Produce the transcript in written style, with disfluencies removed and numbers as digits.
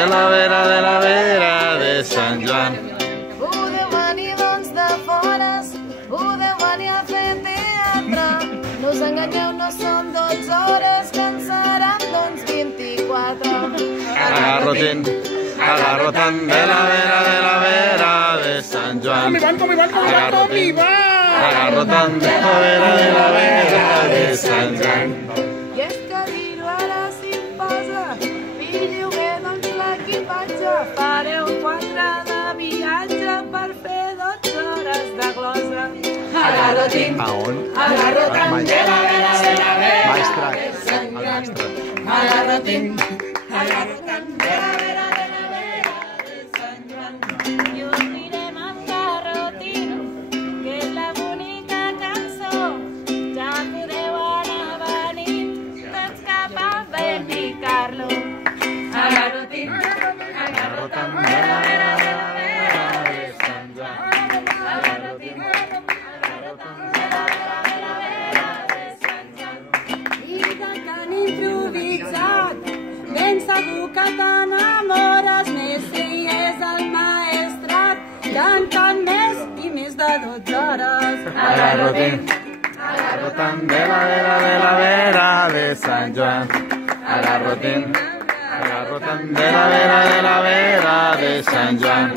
de la vera de Sant Joan. Podeu venir doncs de fores, podeu venir a fer teatre. No us enganyeu, no són 12 hores, que en seran doncs 24. Agarrotín de la vera de Sant Joan. Com hi va? Agarrotan de la vera de Sant Joan. I és que dir-ho ara s'imposa, pilleu bé doncs l'equipatge. Fareu 4 de viatge per fer 12 hores de glosa. Agarrotín, A on? agarrotan de la vera Maestrat. de Sant Joan. Agarrotín, agarrotan de la vera de Sant Joan. I us direm en Garrotín, que és la bonica cançó. Ja podeu anar venint tots cap a Benicarló. Agarrotín, agarrotan de la vera de Sant Joan. Agarrotín, agarrotan de la vera de Sant Joan. I de tan improvisat, ben segur que t'enamores més si és el maestrat, cantant més i més de 12 hores. Agarrotín de la vera de Sant Joan. Agarrotín de la vera de Sant Joan.